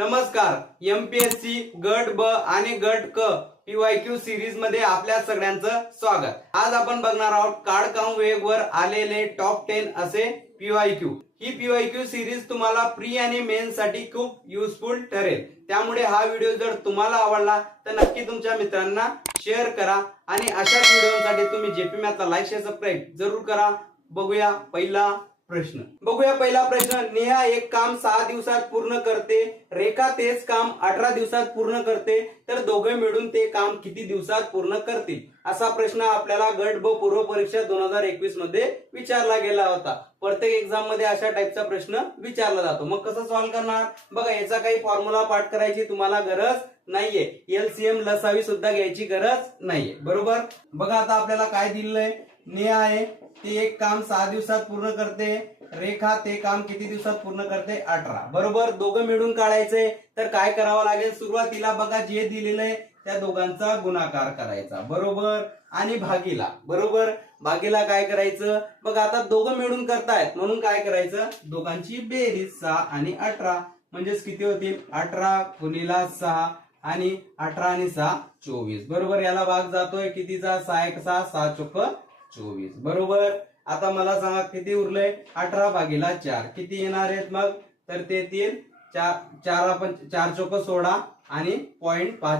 नमस्कार. MPSC गट ब आणि गट क PYQ सिरीज मध्ये आपल्या सगळ्यांचं स्वागत. आज आपण बघणार आहोत कार्ड काउंट वेग वर आलेले टॉप 10 असे PYQ. ही PYQ सिरीज तुम्हाला प्री आणि मेन साठी खूप युजफुल ठरेल. त्यामुळे हा व्हिडिओ जर तुम्हाला आवडला तर नक्की तुमच्या मित्रांना शेअर करा आणि अशाच व्हिडिओसाठी तुम्ही JP मॅथला लाईक शेअर सबस्क्राईब जरूर करा. बघूया पहिला प्रश्न. नेहा एक काम 6 दिवसात पूर्ण करते, रेखा तेच काम 18 दिवसात पूर्ण करते, तर दोघे मिळून ते काम किती दिवसात पूर्ण करतील? असा प्रश्न आपल्याला गट ब पूर्व परीक्षा 2021 मध्ये विचारला गेला होता. प्रत्येक एक्झाम मध्ये अशा टाईपचा प्रश्न विचारला जातो. मग कसं सॉल्व्ह करणार? बघा, याचा काही फॉर्म्युला पाठ करायची तुम्हाला गरज नाहीये. LCM लसावी सुद्धा घ्यायची गरज नाहीये. बरोबर. बघा आता आपल्याला काय दिलंय. नेहा आहे ती एक काम 6 दिवसात पूर्ण करते, रेखा ते काम किती दिवसात पूर्ण करते? 18. बरोबर. दोघं मिळून काढायचंय तर काय करावं लागेल? सुरुवातीला बघा जे दिलेलं आहे त्या दोघांचा गुणाकार करायचा. बरोबर. आणि भागीला. बरोबर. भागीला काय करायचं? बघा आता दोघं मिळून करतायत म्हणून काय करायचं? दोघांची बेरीज 6 आणि 18 म्हणजेच किती होतील? 18 गुणिला 6 आणि 18 आणि 6 24. बरोबर. याला भाग जातोय कितीचा? 6 1 6 6 चोक 24. बरोबर. आता मला सांगा किती उरलंय? 18 भागीला 4 किती येणार आहेत मग? तर ते येतील 4 चोक 16 आणि 0.5.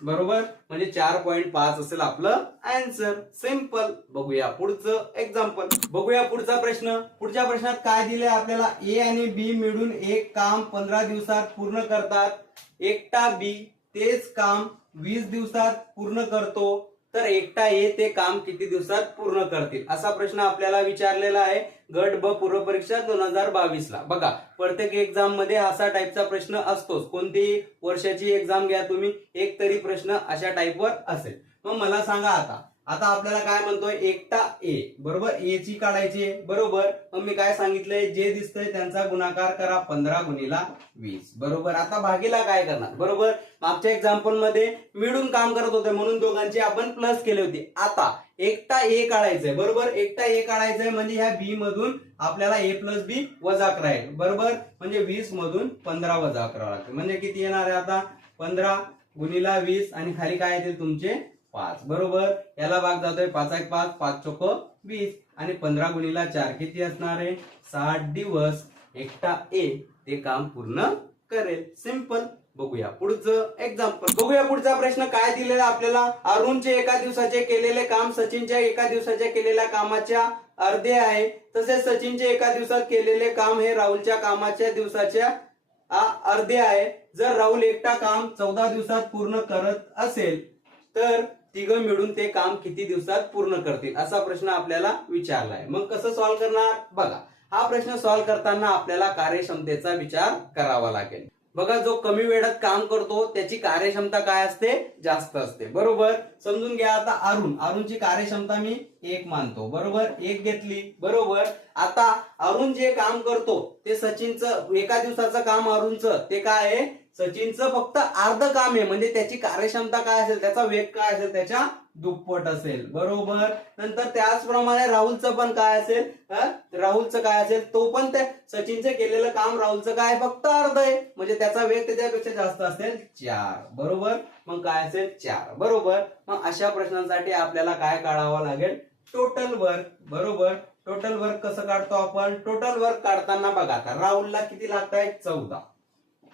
बरोबर. म्हणजे 4.5 असेल आपलं आन्सर. सिंपल. बघूया पुढचं एक्झाम्पल. बघूया पुढचा प्रश्न. पुढच्या प्रश्नात काय दिलंय आपल्याला? A आणि B मिळून एक काम 15 दिवसात पूर्ण करतात, एकटा B तेच काम 20 दिवसात पूर्ण करतो, तर एकटा A ते काम किती दिवसात पूर्ण करतील? असा प्रश्न आपल्याला विचारलेला आहे गट ब पूर्व परीक्षा 2022 ला. बघा, प्रत्येक एक्झाम मध्ये असा टाईपचा प्रश्न असतोच. कोणतीही वर्षाची एक्झाम घ्या तुम्ही, एक तरी प्रश्न अशा टाईपवर असेल. मग मला सांगा आता आपल्याला काय म्हणतोय? एकटा A. बरोबर. A ची काढायची. बरोबर. मग मी काय सांगितलंय? जे दिसतंय त्यांचा गुणाकार करा 15 गुणिला 20. बरोबर. आता भागीला काय करणार? बरोबर. मागच्या एक्झाम्पल मध्ये मिळून काम करत होते म्हणून दोघांची आपण प्लस केली होती. आता एकटा A काढायचंय. बरोबर. एकटा A काढायचंय म्हणजे ह्या B मधून आपल्याला A प्लस B वजा करायचं. बरोबर. म्हणजे 20 मधून 15 वजा करावं लागतं. म्हणजे किती येणार आहे आता? 15 गुणिला 20 आणि खाली काय येतील तुमचे? 5. बरोबर. याला भाग जातोय 5 1 5 5 चोक 20 आणि 15 गुणिला 4 किती असणार आहे? 60 दिवस एकटा A ते काम पूर्ण करेल. सिंपल. बघूया पुढचं एक्झाम्पल. बघूया पुढचा प्रश्न काय दिलेला आपल्याला? अरुणचे एका दिवसाचे केलेले काम सचिनच्या एका दिवसाच्या केलेल्या कामाच्या अर्धे आहे, तसेच सचिनचे एका दिवसात केलेले काम हे राहुलच्या कामाच्या दिवसाच्या अर्धे आहे. जर राहुल एकटा काम 14 दिवसात पूर्ण करत असेल तर तिघं मिळून ते काम किती दिवसात पूर्ण करतील? असा प्रश्न आपल्याला विचारलाय. मग कसं सॉल्व्ह करणार? बघा, हा प्रश्न सॉल्व्ह करताना आपल्याला कार्यक्षमतेचा विचार करावा लागेल. बघा, जो कमी वेळात काम करतो त्याची कार्यक्षमता काय असते? जास्त असते. बरोबर. समजून घ्या. आता अरुणची कार्यक्षमता मी 1 मानतो. बरोबर. 1 घेतली. बरोबर. आता अरुण जे काम करतो ते सचिनचं एका दिवसाचं काम अरुणचं ते काय आहे? सचिनचं फक्त अर्ध काम आहे. म्हणजे त्याची कार्यक्षमता काय असेल? त्याचा वेग काय असेल? त्याच्या दुप्पट असेल. बरोबर. नंतर त्याचप्रमाणे राहुलचं पण काय असेल? राहुलचं काय असेल? तो पण ते सचिनचं केलेलं काम राहुलचं काय? फक्त अर्ध आहे. म्हणजे त्याचा वेग त्याच्यापेक्षा जास्त असेल 4. बरोबर. मग काय असेल? 4. बरोबर. मग अशा प्रश्नांसाठी आपल्याला काय काढावं लागेल? Total work. बरोबर. टोटल वर्क कसं काढतो आपण? टोटल वर्क काढताना बघा, आता राहुलला किती लागत आहेत? 14.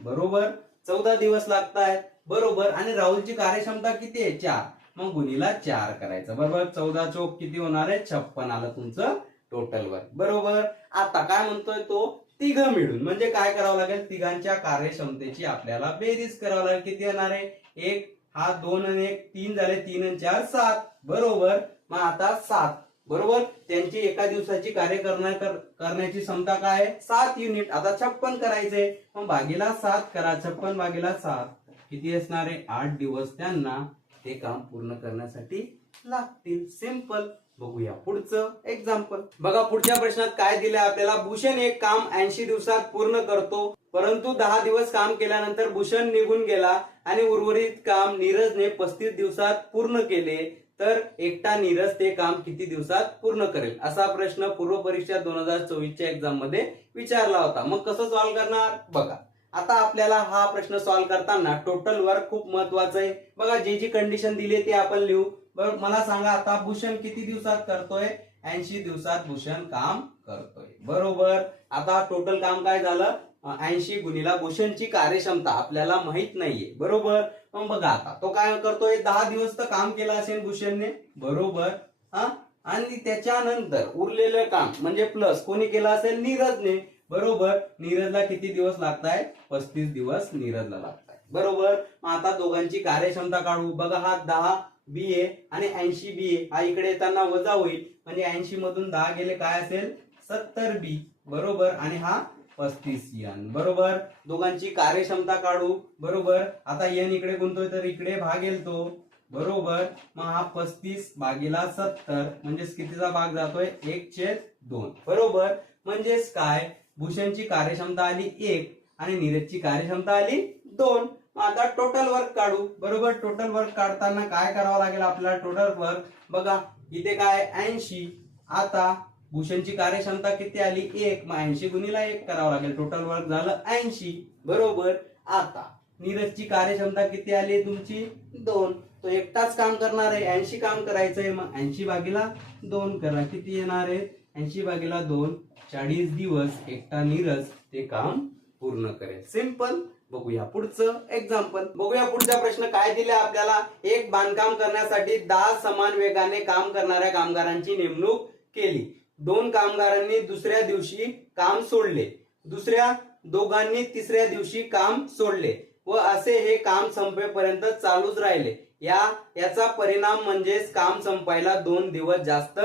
बरोबर. 14 दिवस लागत आहेत. बरोबर. आणि राहुलची कार्यक्षमता किती आहे? 4. मग गुणिला 4 करायचं. बरोबर. 14 चोक किती होणार आहे? 56 आलं तुमचं टोटल वर्क. बरोबर. आता काय म्हणतोय तो? तिघं मिळून म्हणजे काय करावं लागेल? तिघांच्या कार्यक्षमतेची आपल्याला बेरीज करावं लागेल. किती येणार आहे? 1 हा 2 आणि 1 3 झाले. 3 आणि 4 7. बरोबर. मग आता 7. बरोबर. त्यांची एका दिवसाची कार्य करण्याची क्षमता काय आहे? 7 युनिट. आता 56 करायचे. मग भागीला 7 करा. 56 भागीला 7 किती असणार आहे? 8 दिवस त्यांना ते काम पूर्ण करण्यासाठी लागतील. सिंपल. बघूया पुढचं एक्झाम्पल. बघा, पुढच्या प्रश्नात काय दिलंय आपल्याला? भूषण एक काम 80 दिवसात पूर्ण करतो, परंतु 10 दिवस काम केल्यानंतर भूषण निघून गेला आणि उर्वरित काम नीरजने 35 दिवसात पूर्ण केले, तर एकटा नीरज ते काम किती दिवसात पूर्ण करेल? असा प्रश्न पूर्व परीक्षा 2024 च्या एक्झाम मध्ये विचारला होता. मग कसं सॉल्व्ह करणार? बघा, आता आपल्याला हा प्रश्न सॉल्व्ह करताना टोटल वर्क खूप महत्वाचं आहे. बघा जी कंडिशन दिली ते आपण लिहू. बरोबर, मला सांगा आता भूषण किती दिवसात करतोय? 80 दिवसात भूषण काम करतोय. बरोबर, आता टोटल काम काय झालं? 80 गुणिला भूषणची कार्यक्षमता आपल्याला माहित नाहीये. बरोबर, मग बघा आता तो काय करतोय, 10 दिवस तर काम केलं असेल भूषणने. बरोबर, हा, आणि त्याच्यानंतर उरलेलं काम म्हणजे प्लस कोणी केलं असेल? नीरजने. बरोबर, नीरजला किती दिवस लागतायत? 35 दिवस नीरजला लागतायत. बरोबर, मग आता दोघांची कार्यक्षमता काढू. बघा, हा 10 बी आहे आणि 80 बी आहे. हा इकडे येताना वजा होईल, म्हणजे 80 मधून 10 गेले काय असेल? 70 बी. बरोबर, आणि हा 35 एन. बरोबर, दोघांची कार्यक्षमता काढू. बरोबर, आता एन इकडे गुंतोय तर इकडे भागेल तो. बरोबर, मग हा 35 भागीला 70 म्हणजेच कितीचा भाग जातोय? 1/2. बरोबर, म्हणजेच काय? भूषणची कार्यक्षमता आली 1 आणि नीरजची कार्यक्षमता आली 2. आता टोटल वर्क काढू. बरोबर, टोटल वर्क काढताना काय करावं लागेल आपल्याला? टोटल वर्क बघा, इथे काय? 80. आता भूषणची कार्यक्षमता किती आली? 1. मग 80 गुणिला 1 करावं लागेल. टोटल वर्क झालं 80. बरोबर, आता नीरजची कार्यक्षमता किती आली तुमची? 2. तो एकटाच काम करणार आहे, 80 काम करायचंय. मग 80 भागीला 2 करा. किती येणार आहे? 80 भागीला 2, 40 दिवस एकटा नीरज ते काम पूर्ण करेल. सिंपल. बघूया पुढचं एक्झाम्पल. बघूया पुढचा प्रश्न काय दिला आपल्याला. एक बांधकाम करण्यासाठी 10 समान वेगाने काम करणाऱ्या कामगारांची नेमणूक केली. 2 कामगारांनी दुसऱ्या दिवशी काम सोडले. दुसऱ्या दोघांनी तिसऱ्या दिवशी काम सोडले व असे हे काम संपेपर्यंत चालूच राहिले. याचा परिणाम म्हणजेच काम संपायला 2 दिवस जास्त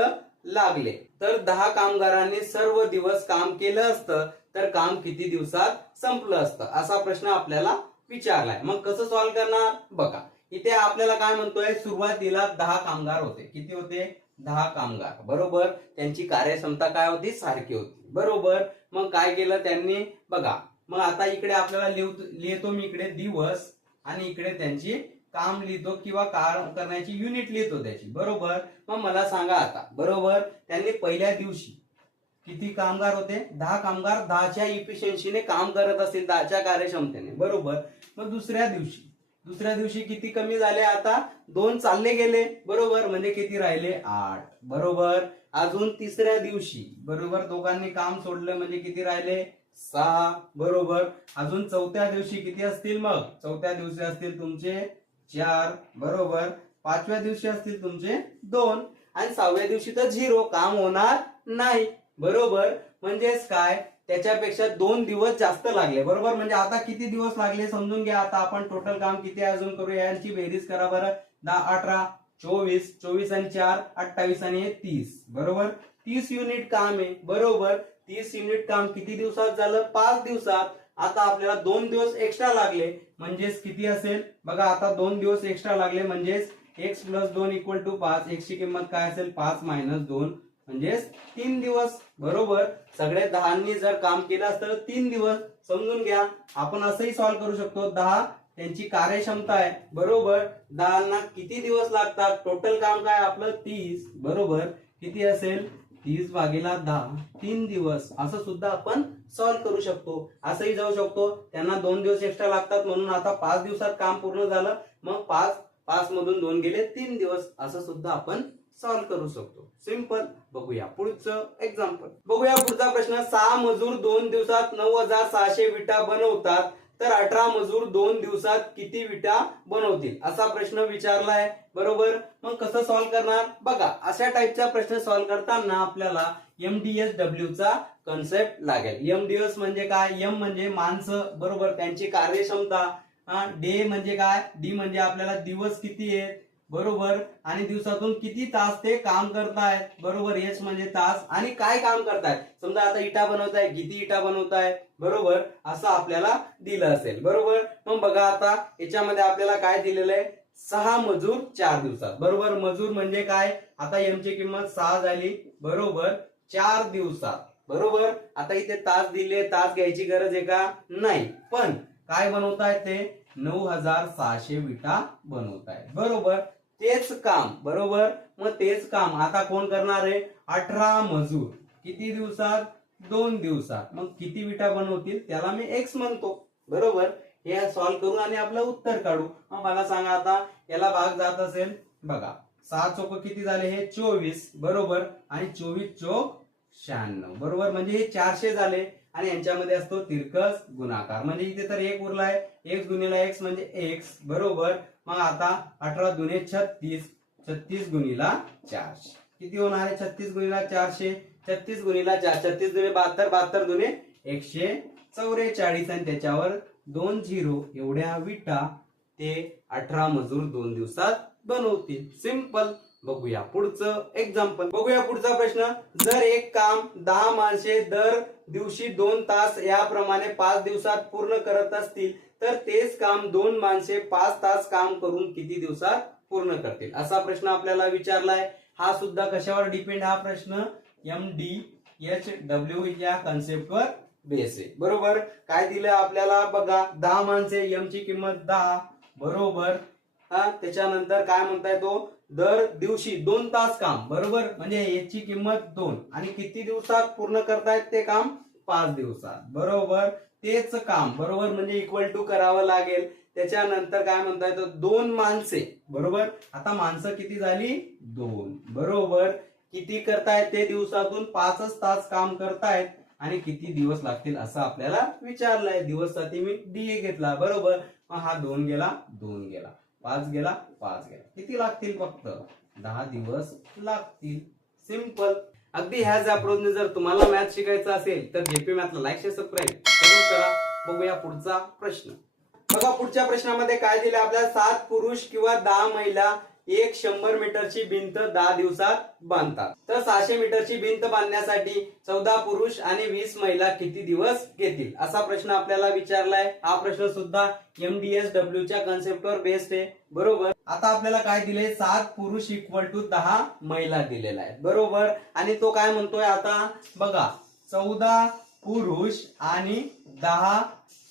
लागले. तर 10 कामगारांनी सर्व दिवस काम केलं असतं तर काम किती दिवसात संपलं असतं, असा प्रश्न आपल्याला विचारलाय. मग कसं सॉल्व्ह करणार? बघा, इथे आपल्याला काय म्हणतोय, सुरुवातीला 10 कामगार होते. किती होते? 10 कामगार. बरोबर, त्यांची कार्यक्षमता काय होती? सारखी होती. बरोबर, मग काय केलं त्यांनी? बघा, मग आता इकडे आपल्याला लिहितो मी इकडे दिवस आणि इकडे त्यांची काम लिहितो किंवा काम करण्याची युनिट लिहितो त्याची. बरोबर, मग मला सांगा आता. बरोबर, त्यांनी पहिल्या दिवशी किती कामगार होते? 10 कामगार 10च्या इफिशियन्सीने काम करत असतील, 10च्या कार्यक्षमतेने. बरोबर, मग दुसऱ्या दिवशी किती कमी झाले? आता 2 चालले गेले. बरोबर, म्हणजे किती राहिले? 8. बरोबर, अजून तिसऱ्या दिवशी बरोबर दोघांनी काम सोडलं म्हणजे किती राहिले? 6. बरोबर, अजून चौथ्या दिवशी किती असतील? मग चौथ्या दिवशी असतील तुमचे 4. बरोबर, 5व्या दिवशी असतील तुमचे 2 आणि 6व्या दिवशी तर 0, काम होणार नाही. बरोबर, म्हणजेच काय? त्याच्यापेक्षा 2 दिवस जास्त लागले. बरोबर, म्हणजे आता किती दिवस लागले समजून घ्या. आता आपण टोटल काम किती अजून करूया, यांची बेरीज करा बरं. 10, 18, 24, 24 आणि 4, 28 आणि 30. बरोबर, 30 युनिट काम आहे. बरोबर, 30 युनिट काम किती दिवसात झालं? 5 दिवसात. आता आपल्याला 2 दिवस एक्स्ट्रा लागले म्हणजेच किती असेल? बघा, आता 2 दिवस एक्स्ट्रा लागले म्हणजेच x + 2 = 5. x ची किंमत काय असेल? 5 - 2 म्हणजेच 3 दिवस. बरोबर, सगळे 10नी जर काम केलं असतं तर 3 दिवस. समजून घ्या. आपण असंही सॉल्व्ह करू शकतो. 10 त्यांची कार्यक्षमता आहे. बरोबर, 10 किती दिवस लागतात? टोटल काम काय आपलं? 30. बरोबर, किती असेल? 30 भागीला 10, 3 दिवस. असं सुद्धा आपण सॉल्व्ह करू शकतो. असंही जाऊ शकतो, त्यांना 2 दिवस एक्स्ट्रा लागतात म्हणून आता 5 दिवसात काम पूर्ण झालं. मग 5 मधून 2 गेले 3 दिवस. असं सुद्धा आपण सॉल्व्ह करू शकतो. सिंपल. बघूया पुढचं एक्झाम्पल. बघूया पुढचा प्रश्न. 6 मजूर 2 दिवसात 9600 विटा बनवतात तर 18 मजूर 2 दिवसात किती विटा बनवतील, असा प्रश्न विचारलाय. बरोबर, मग कसं सॉल्व्ह करणार? बघा, अशा टाईपचा प्रश्न सॉल्व्ह करताना आपल्याला MDSW चा कन्सेप्ट लागेल. MDS म्हणजे काय? M म्हणजे माणसं. बरोबर, त्यांची कार्यक्षमता. डे म्हणजे काय? डी म्हणजे आपल्याला दिवस किती आहेत. बरोबर, आणि दिवसातून किती तास ते काम करतायत. बरोबर, एच म्हणजे तास आणि काय काम करतायत. समजा आता इटा बनवताय, किती इटा बनवताय. बरोबर, असं आपल्याला दिलं असेल. बरोबर, मग बघा आता याच्यामध्ये आपल्याला काय दिलेलं आहे? 6 मजूर 4 दिवसात. बरोबर, मजूर म्हणजे काय? आता एम ची किंमत 6 झाली. बरोबर, 4 दिवसात. बरोबर, आता इथे तास दिले, तास घ्यायची गरज आहे का? नाही. पण काय बनवतायत ते? 9600 विटा बनवतायत. बरोबर, तेच काम. बरोबर, मग तेच काम आता कोण करणार आहे? 18 मजूर. किती दिवसात? 2 दिवसात. मग किती विटा बनवतील त्याला मी एक्स म्हणतो. बरोबर. हे सॉल्व्ह करू आणि आपलं उत्तर काढू. मग मला सांगा आता याला भाग जात असेल बघा 6 चोक किती झाले हे 24 बरोबर आणि 24 चोक 96 बरोबर म्हणजे हे 400 झाले आणि यांच्यामध्ये असतो तिरकस गुणाकार म्हणजे इथे तर एक उरलाय x गुणिला x म्हणजे x बरोबर. मग आता 18 दुने 36 36 गुणिला 400 किती होणार आहे 36 गुणिला 400 36 गुणिला 4 36 दुने 72 72 दुने 144 आणि त्याच्यावर 2 झिरो एवढ्या विटा ते 18 मजूर 2 दिवसात बनवतील. सिंपल. बघूया पुढचं एक्झाम्पल. बघूया पुढचा प्रश्न. जर एक काम 10 माणसे दर दिवशी 2 तास याप्रमाणे 5 दिवसात पूर्ण करत असतील तर तेच काम 2 माणसे 5 तास काम करून किती दिवसात पूर्ण करतील असा प्रश्न आपल्याला विचारलाय. हा सुद्धा कशावर डिपेंड हा प्रश्न MDHW या कन्सेप्टवर बेस आहे बरोबर. काय दिलं आपल्याला बघा 10 माणसे m ची किंमत 10 बरोबर. त्याच्यानंतर काय म्हणताय तो दर दिवशी 2 तास काम बरोबर म्हणजे याची किंमत 2 आणि किती दिवसात पूर्ण करतायत ते काम 5 दिवसात बरोबर. तेच काम बरोबर म्हणजे इक्वल टू करावं लागेल. त्याच्यानंतर काय म्हणताय तो 2 माणसे बरोबर. आता माणसं किती झाली 2 बरोबर. किती करतायत ते दिवसातून 5 तास काम करतायत आणि किती दिवस लागतील असं आपल्याला विचारलंय. दिवससाठी मी DA घेतला बरोबर. मग हा 2 गेला 2 गेला 5 गेला 5 गेला किती लागतील फक्त 10 दिवस लागतील. सिंपल. अगदी ह्याच अप्रोचने जर तुम्हाला मॅथ शिकायचं असेल तर जेपी मॅथला लाईक शेअर सबस्क्राईब जरूर करा. बघूया पुढचा प्रश्न. बघा पुढच्या प्रश्नामध्ये काय दिले आपल्याला 7 पुरुष किंवा 10 महिला एक 100 मीटरची भिंत 10 दिवसात बांधतात तर 600 मीटरची भिंत बांधण्यासाठी 14 पुरुष आणि 20 महिला किती दिवस घेतील असा प्रश्न आपल्याला विचारलाय. हा प्रश्न सुद्धा MDSW च्या कन्सेप्टवर बेस्ड आहे बरोबर. आता आपल्याला काय दिले 7 पुरुष इक्वल टू 10 महिला दिलेला आहे बरोबर. आणि तो काय म्हणतोय आता बघा 14 पुरुष आणि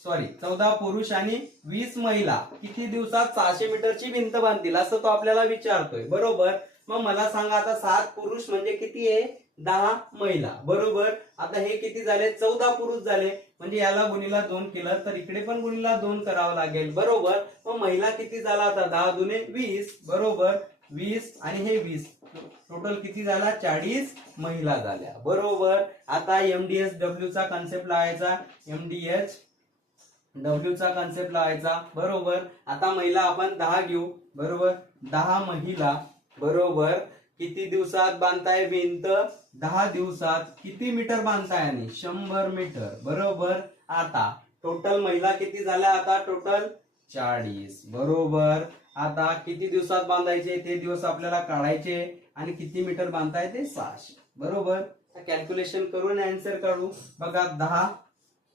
14 पुरुष आणि 20 महिला किती दिवसात 600 मीटरची भिंत बांधतील असं तो आपल्याला विचारतोय बरोबर. मग मला सांगा आता 7 पुरुष म्हणजे किती आहे 10 महिला बरोबर. आता हे किती झाले 14 पुरुष झाले म्हणजे याला गुणिला 2 केलं तर इकडे पण गुणिला 2 करावं लागेल बरोबर. मग महिला किती झाला आता 10 दुने 20 बरोबर 20 आणि हे 20 टोटल किती झाला 40 महिला झाल्या बरोबर. आता MDSW चा कन्सेप्ट लावायचा MDHW चा कन्सेप्ट लावायचा बरोबर. आता महिला आपण 10 घेऊ बरोबर. 10 महिला बरोबर किती दिवसात बांधताय भिंत 10 दिवसात किती मीटर बांधताय आणि 100 मीटर बरोबर. आता टोटल महिला किती झाल्या आता टोटल 40 बरोबर. आता किती दिवसात बांधायचे ते दिवस आपल्याला काढायचे आणि किती मीटर बांधताय ते 600 बरोबर. कॅल्क्युलेशन करून आन्सर काढू बघा 10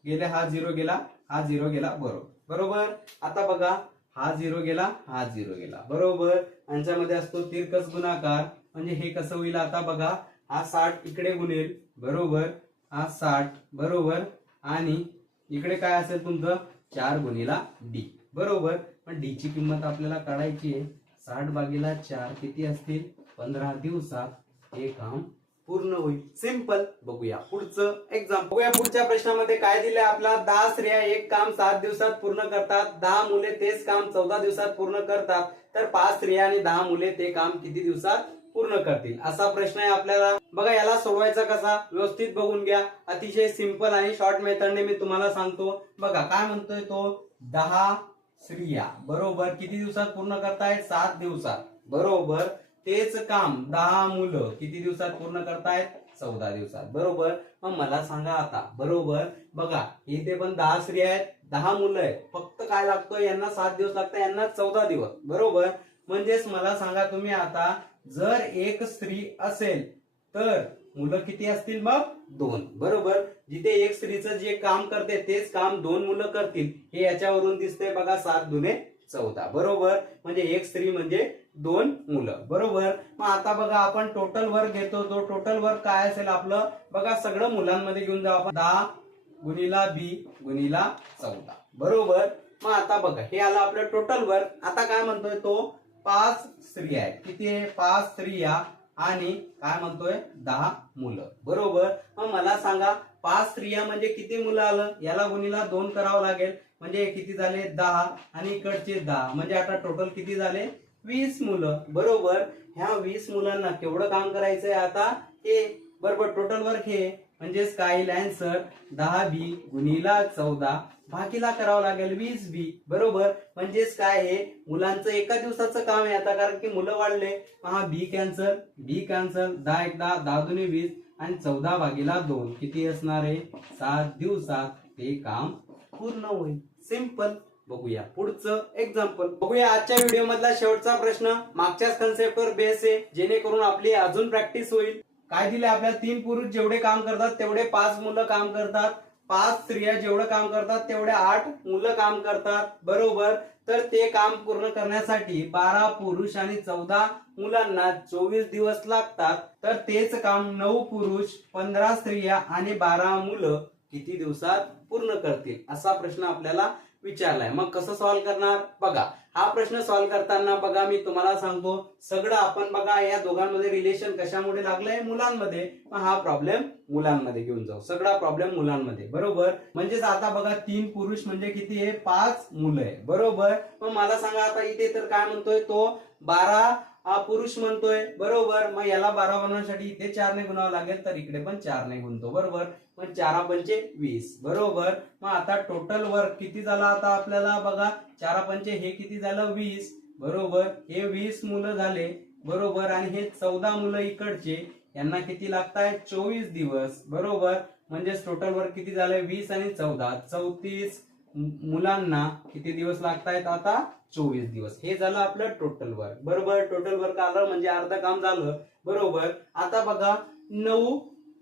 गेले हा 0 गेला हा 0 गेला बरोबर. आता बघा हा 0 गेला हा 0 गेला बरोबर. यांच्यामध्ये असतो तिरकस गुणाकार म्हणजे हे कसं होईल आता बघा हा 60 इकडे गुणेल बरोबर हा 60 बरोबर आणि इकडे काय असेल तुमचं 4 गुणिला D बरोबर. पण D ची किंमत आपल्याला काढायची आहे 60 भागीला 4 किती असतील 15 दिवसात हे काम पूर्ण होईल. सिंपल. बघूया पुढचं एक्झाम्पल. बघूया पुढच्या प्रश्नामध्ये काय दिले आपला 10 स्त्रिया एक काम 7 दिवसात पूर्ण करतात 10 मुले तेच काम 14 दिवसात पूर्ण करतात तर 5 स्त्रिया आणि 10 मुले ते काम किती दिवसात पूर्ण करतील असा प्रश्न आहे आपल्याला. बघा याला सोडवायचा कसा व्यवस्थित बघून घ्या. अतिशय सिंपल आणि शॉर्ट मेथडने मी तुम्हाला सांगतो. बघा काय म्हणतोय तो 10 स्त्रिया बरोबर किती दिवसात पूर्ण करतायत 7 दिवसात बरोबर. तेच काम 10 मुलं किती दिवसात पूर्ण करतायत 14 दिवसात बरोबर. मग मला सांगा आता बरोबर बघा इथे पण 10 स्त्रिया आहेत 10 मुलं आहेत फक्त काय लागतोय यांना 7 दिवस लागतात यांना 14 दिवस बरोबर. म्हणजेच मला सांगा तुम्ही आता जर एक स्त्री असेल तर मुलं किती असतील मग 2 बरोबर. जिथे एक स्त्रीचं जे काम करते तेच काम 2 मुलं करतील हे याच्यावरून दिसतंय बघा 7 दुने 14 बरोबर. म्हणजे एक स्त्री म्हणजे 2 मुलं बरोबर. मग आता बघा आपण टोटल वर्क घेतो तो टोटल वर्क काय असेल आपलं बघा सगळं मुलांमध्ये घेऊन जाऊ आपण 10 गुणिला B गुणिला 14 बरोबर. मग आता बघा हे आलं आपलं टोटल वर्क. आता काय म्हणतोय तो 5 स्त्रिया आहेत किती आहे 5 स्त्रिया आणि काय म्हणतोय 10 मुलं बरोबर. मग मला सांगा 5 स्त्रिया म्हणजे किती मुलं आलं याला गुणिला 2 करावं लागेल म्हणजे किती झाले 10 आणि इकडचे 10 म्हणजे आता टोटल किती झाले 20 मुलं. बरोबर. ह्या 20 मुलांना केवढं काम करायचंय आता हे. बरोबर. टोटल वर्क हे म्हणजेच काय येईल आन्सर 10b गुणिला 14 भागीला करावं लागेल 20b. बरोबर. म्हणजेच काय हे मुलांचं एका दिवसाचं काम आहे आता, कारण की मुलं वाढले. हा बी कॅन्सल 10 एक 10 10 दुने 20 आणि 14 भागीला 2 किती असणार आहे 7 दिवसात ते काम पूर्ण होईल. सिंपल. बघूया पुढचं एक्झाम्पल. बघूया आजच्या व्हिडिओ मधला शेवटचा प्रश्न मागच्याच कन्सेप्टवर बेस आहे, जेणेकरून आपली अजून प्रॅक्टिस होईल. काय दिले आपल्याला 3 पुरुष जेवढे काम करतात तेवढे 5 मुलं काम करतात. 5 स्त्रिया जेवढं काम करतात तेवढे 8 मुलं काम करतात. बरोबर. तर ते काम पूर्ण करण्यासाठी 12 पुरुष आणि 14 मुलांना 24 दिवस लागतात. तर तेच काम 9 पुरुष 15 स्त्रिया आणि 12 मुलं किती दिवसात पूर्ण करतील, असा प्रश्न आपल्याला विचारलाय. मग कसं सॉल्व्ह करणार बघा. हा प्रश्न सॉल्व्ह करताना बघा मी तुम्हाला सांगतो सगळं आपण बघा या दोघांमध्ये रिलेशन कशामुळे लागलंय मुलांमध्ये. हा प्रॉब्लेम मुलांमध्ये घेऊन जाऊ. सगळा प्रॉब्लेम मुलांमध्ये. बरोबर. म्हणजेच आता बघा 3 पुरुष म्हणजे किती आहे 5 मुलं आहे. बरोबर. मग मला सांगा आता इथे तर काय म्हणतोय तो 12 पुरुष म्हणतोय. बरोबर. मग याला 12 बनवण्यासाठी इथे 4 ने गुणावं लागेल, तर इकडे पण 4 ने गुणतो. बरोबर. मग 4 पंचे 20. बरोबर. मग आता टोटल वर्क किती झाला आता आपल्याला बघा 4 पंचे हे किती झालं 20. बरोबर. हे 20 मुलं झाले. बरोबर. आणि हे 14 मुलं इकडचे यांना किती लागताय 24 दिवस. बरोबर. म्हणजे टोटल वर्क किती झालंय 20 आणि 14 34 मुलांना किती दिवस लागतायत आता 24 दिवस. हे झालं आपलं टोटल वर्क. बरोबर. टोटल वर्क आलं म्हणजे अर्ध काम झालं. बरोबर. आता बघा 9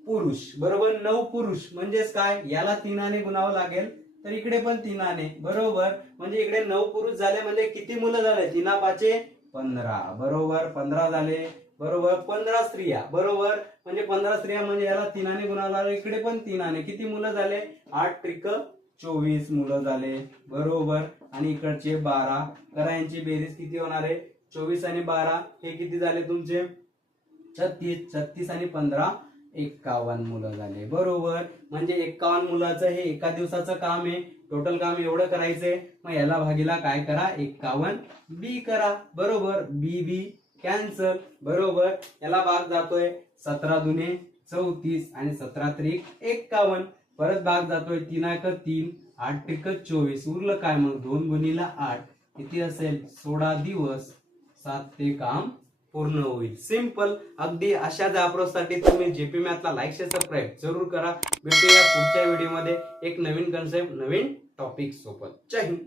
पुरुष. बरोबर. 9 पुरुष म्हणजेच काय याला 3 ने गुणावं लागेल, तर इकडे पण 3 ने. बरोबर. म्हणजे इकडे 9 पुरुष झाले म्हणजे किती मुलं झाले 3 5 15. बरोबर. 15 झाले. बरोबर. 15 स्त्रिया. बरोबर. म्हणजे 15 स्त्रिया म्हणजे याला 3 ने गुणावं लागेल, इकडे पण 3 ने. किती मुलं झाले 8 त्रिक 24 मुलं झाले. बरोबर. आणि इकडचे 12. करा यांची बेरीज किती होणार आहे 24 आणि 12 हे किती झाले तुमचे 36 आणि 15 51 मुलं झाले. बरोबर. म्हणजे 51 मुलाचं हे एका दिवसाचं काम आहे. टोटल काम एवढं करायचंय. मग याला भागीला काय करा 51 बी करा. बरोबर. बी कॅन्सल. बरोबर. याला भाग जातोय 17 दुने 34 आणि 17 त्रिक 51. परत भाग जातोय 3 एक 3 8 त्रिक 24. उरलं काय मग 2 गुणिला 8 किती असेल 16 दिवस 7 ते काम पूर्ण होईल. सिंपल. अगदी अशाच अप्रोचसाठी तुम्ही जेपी मॅथला लाईक शेअर सबस्क्राईब जरूर करा. भेटूया पुढच्या व्हिडिओमध्ये एक नवीन कन्सेप्ट नवीन टॉपिक सोबत. जय हिंद.